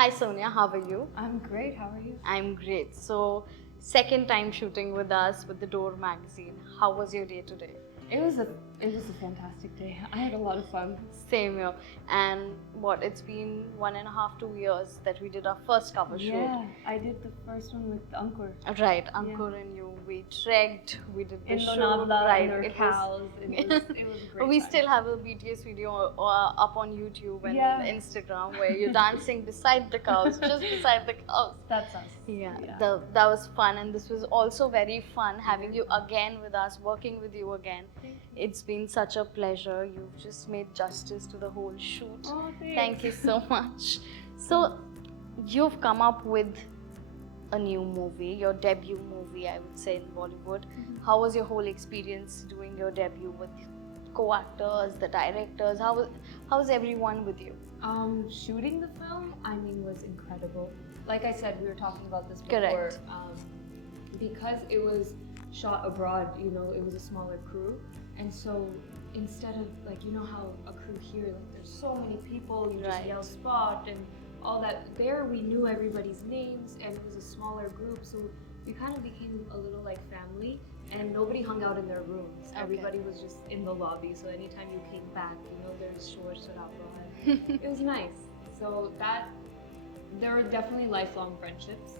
Hi Sonia, how are you? I'm great. How are you? I'm great. So, second time shooting with us with the Door magazine. How was your day today? It was a fantastic day. I had a lot of fun. Same here. And what? It's been 1.5, 2 years that we did our first cover shoot. Yeah, I did the first one with Ankur. Right, Ankur and you. We trekked. We did the In shoot. Lonavala, Right, and there were cows. It was a great we time. still have a BTS video up on YouTube and Yeah. Instagram where you're dancing beside the cows, just beside the cows. That's us. Yeah. That was fun, and this was also very fun having you again with us, working with you again. Thank you. It's been such a pleasure. You've just made justice to the whole shoot. Oh, thanks. Thank you so much. So, you've come up with a new movie, your debut movie, I would say, in Bollywood. How was your whole experience doing your debut with co-actors, the directors? How was everyone with you? Shooting the film, was incredible. Like I said, we were talking about this before. Correct. Because it was shot abroad, it was a smaller crew, and so instead of how a crew here, there's so many people, you just yell spot and all that. There, we knew everybody's names, and it was a smaller group, so we kind of became a little like family, and nobody hung out in their rooms. Okay. Everybody was just in the lobby, so anytime you came back, there's shore and it was nice. So that, there were definitely lifelong friendships.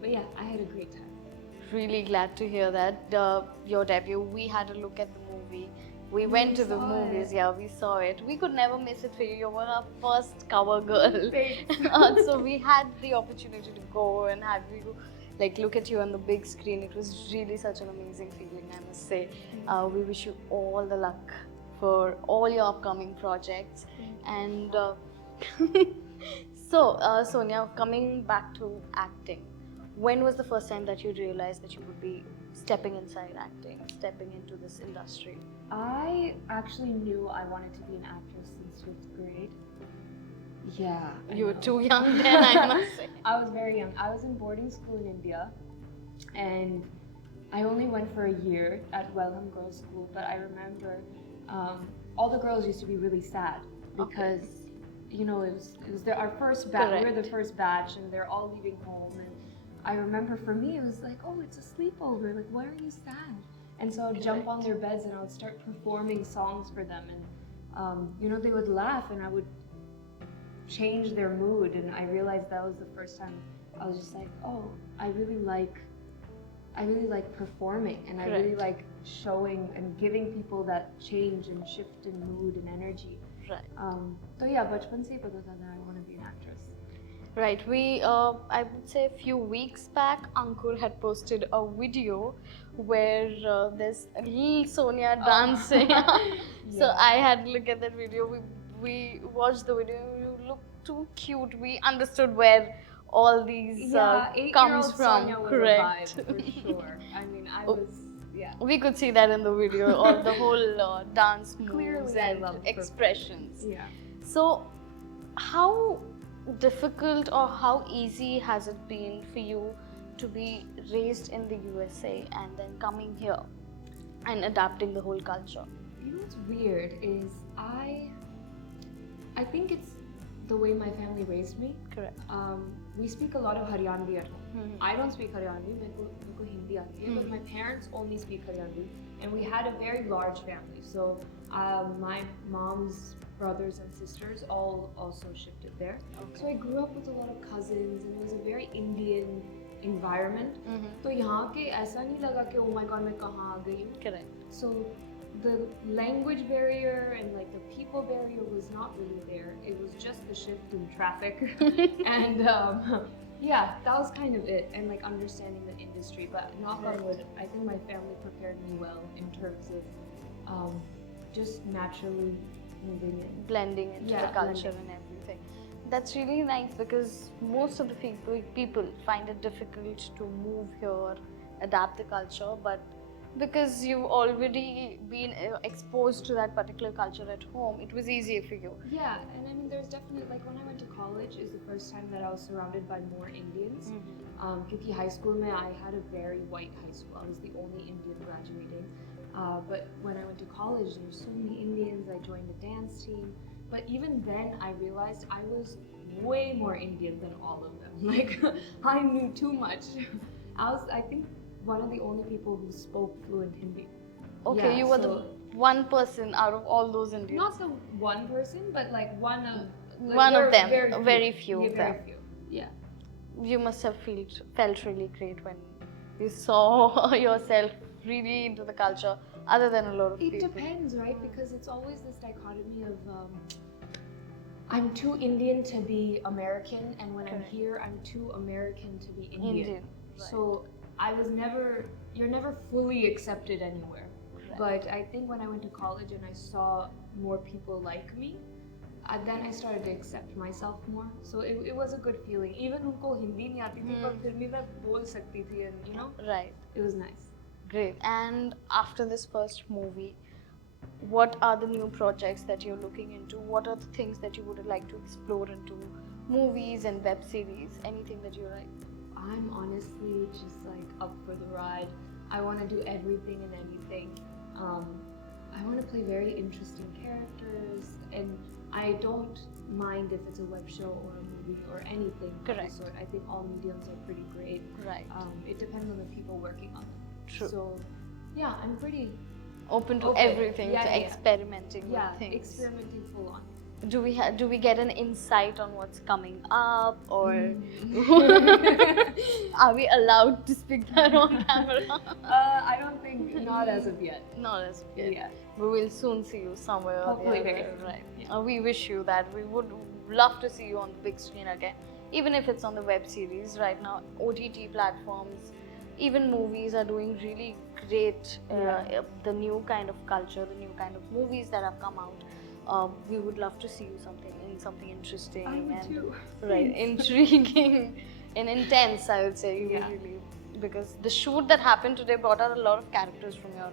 But yeah, I had a great time. Really glad to hear that. Your debut, we had a look at the movie. We went to the movies, we saw it. We could never miss it for you. You were our first cover girl. So we had the opportunity to go and have you look at you on the big screen. It was really such an amazing feeling, I must say. We wish you all the luck for all your upcoming projects. And so, Sonia, coming back to acting, when was the first time that you realized that you would be stepping inside acting, stepping into this industry? I actually knew I wanted to be an actress since 5th grade. Yeah. You were too young then, I must say. I was very young. I was in boarding school in India, and I only went for a year at Welham Girls' School, but I remember all the girls used to be really sad because it was our first batch. We were the first batch, and they're all leaving home. And I remember for me, it was like, oh, it's a sleepover. Like, why are you sad? And so I would jump on their beds and I would start performing songs for them. And, they would laugh and I would change their mood. And I realized that was the first time I was just like, oh, I really like performing. And I really like showing and giving people that change and shift in mood and energy. So yeah, bachpan se hi pata tha that I want to be an actress. Right. I would say a few weeks back, Ankur had posted a video where there's a little Sonia dancing. So I had to look at that video. We watched the video. You look too cute. We understood where all these comes from. Sonia was a vibe, for sure. We could see that in the video, all the whole dance moves and expressions. Yeah. So, how difficult or how easy has it been for you to be raised in the USA and then coming here and adapting the whole culture? What's weird is I think it's the way my family raised me. Correct. We speak a lot of Haryanvi at home. I don't speak Haryanvi, meko Hindi aati hai, but my parents only speak Haryanvi, and we had a very large family. So my mom's brothers and sisters all also shifted there. So I grew up with a lot of cousins, and it was a very Indian environment. So यहाँ के ऐसा नहीं लगा कि oh my god मैं कहाँ आ गई हूँ. Correct. So the language barrier and the people barrier was not really there. It was just the shift in traffic, and that was kind of it. And understanding the industry. But knock on wood, I think my family prepared me well in terms of just naturally moving in, blending into the culture and everything. That's really nice because most of the people find it difficult to move here, adapt the culture, but because you've already been exposed to that particular culture at home, it was easier for you. Yeah, and there's definitely, when I went to college is the first time that I was surrounded by more Indians. Because high school, I had a very white high school. I was the only Indian graduating. But when I went to college, there were so many Indians. I joined a dance team. But even then, I realized I was way more Indian than all of them. Like, I knew too much. I think, one of the only people who spoke fluent Hindi. Okay, Yeah, you were so, the one person out of all those Indians. not the one person, but like one of One of them, very few yeah, of very them. few. Yeah. You must have felt really great when you saw yourself really into the culture, other than a lot of It people. depends, right? Because it's always this dichotomy of I'm too Indian to be American, and when I'm Correct. here, I'm too American to be Indian. Indian, right. So you're never fully accepted anywhere. Correct. But I think when I went to college and I saw more people like me, then I started to accept myself more. So it was a good feeling. Even उनको हिंदी नहीं आती थी, पर फिर भी मैं बोल सकती थी, and you know, Right. it was nice. Great. And after this first movie, what are the new projects that you're looking into? What are the things that you would like to explore into movies and web series? Anything that you like? I'm honestly just like up for the ride. I want to do everything and anything. I want to play very interesting characters, and I don't mind if it's a web show or a movie or anything of the Correct. sort. I think all mediums are pretty great. Right. It depends on the people working on them. True. So, yeah, I'm pretty Open to open. everything, Yeah, to yeah, yeah. experimenting yeah with things. experimenting full on. Do we get an insight on what's coming up, or are we allowed to speak that on camera? I don't think, not as of yet. Not as of yet. Yeah. We will soon see you somewhere or the Hopefully other, very soon. right? Yeah. We wish you that. We would love to see you on the big screen again, even if it's on the web series. Right now, OTT platforms, even movies are doing really great. The new kind of culture, the new kind of movies that have come out. We would love to see you something interesting I would and too. right, intriguing and intense. I would say Yeah. really, because the shoot that happened today brought out a lot of characters from your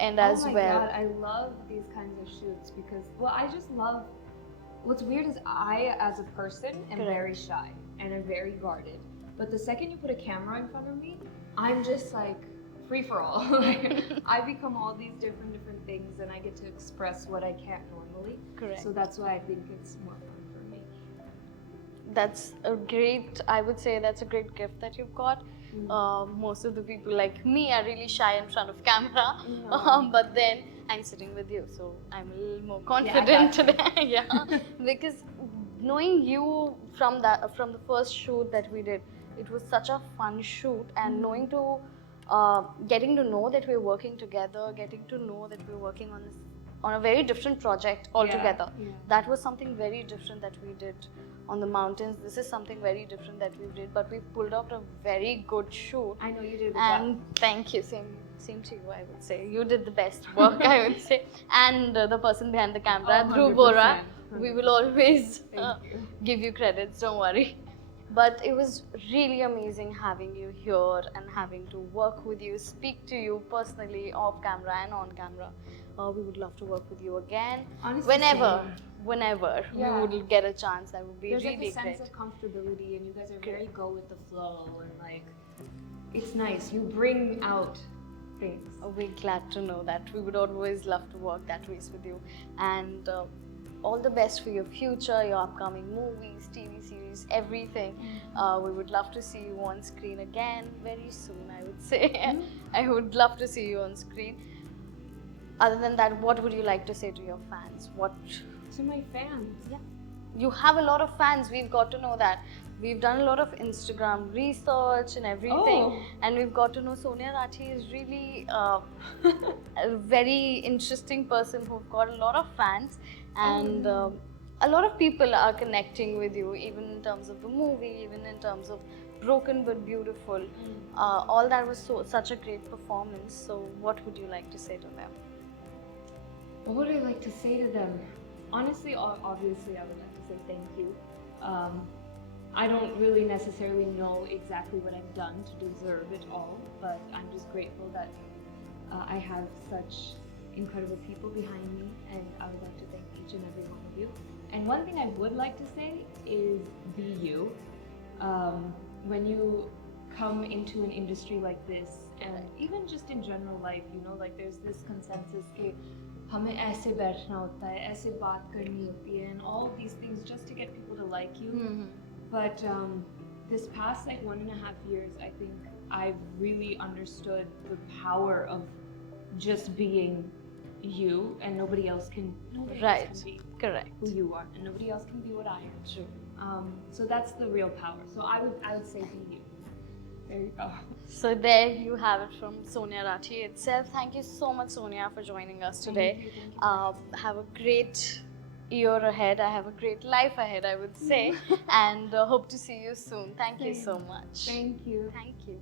end as oh my well. God, I love these kinds of shoots because, well, I just love. What's weird is I, as a person, am Correct. very shy and I'm very guarded. But the second you put a camera in front of me, I'm just like free for all. Like, I become all these different things, and I get to express what I can't normally. Correct. So that's why I think it's more fun for me. That's a great. I would say that's a great gift that you've got. Most of the people like me are really shy in front of camera, No. but then I'm sitting with you, so I'm a little more Yeah, I confident got you. today. Yeah, because knowing you from the first shoot that we did, it was such a fun shoot, and knowing to getting to know that we're working together, getting to know that we're working on a very different project altogether. Yeah. That was something very different that we did on the mountains. This is something very different that we did, but we pulled out a very good shoot. I know you did a good And job. thank you, same to you. I would say you did the best work. I would say, and the person behind the camera, Oh, Dhruv 100%. Bora, we will always Thank you. give you credits. Don't worry. But it was really amazing having you here and having to work with you, speak to you personally, off camera and on camera. We would love to work with you again. Honestly, Whenever Yeah. we would get a chance, that would be There's really like a sense great. of comfortability, and you guys are very go with the flow, and like it's nice. You bring out things. We're glad to know that. We would always love to work that ways with you. And all the best for your future, your upcoming movies, TV series, everything. We would love to see you on screen again very soon, I would say. I would love to see you on screen. Other than that, what would you like to say to your fans? What? To my fans. Yeah. You have a lot of fans, we've got to know that. We've done a lot of Instagram research and everything, Oh. and we've got to know Sonia Rathee is really a very interesting person who've got a lot of fans, and a lot of people are connecting with you, even in terms of the movie, even in terms of Broken but Beautiful. All that was such a great performance. So what would you like to say to them? What would I like to say to them? Honestly, obviously, I would like to say thank you. I don't really necessarily know exactly what I've done to deserve it all, but I'm just grateful that I have such incredible people behind me, and I would like to thank each and every one of you. And one thing I would like to say is be you. When you come into an industry like this, and even just in general life, you know, like there's this consensus कि हमें ऐसे बैठना होता है, ऐसे बात करनी होती है, and all these things just to get people to like you. But this past like 1.5 years, I think I've really understood the power of just being you, and nobody else can be Correct. who you are, and nobody else can be what I am. True. So that's the real power. So I would say be you. There you go. So there you have it from Sonia Rathee itself. Thank you so much, Sonia, for joining us today. Thank you. Have a great year ahead. I have a great life ahead, I would say. And hope to see you soon. Thank you so much. Thank you. Thank you.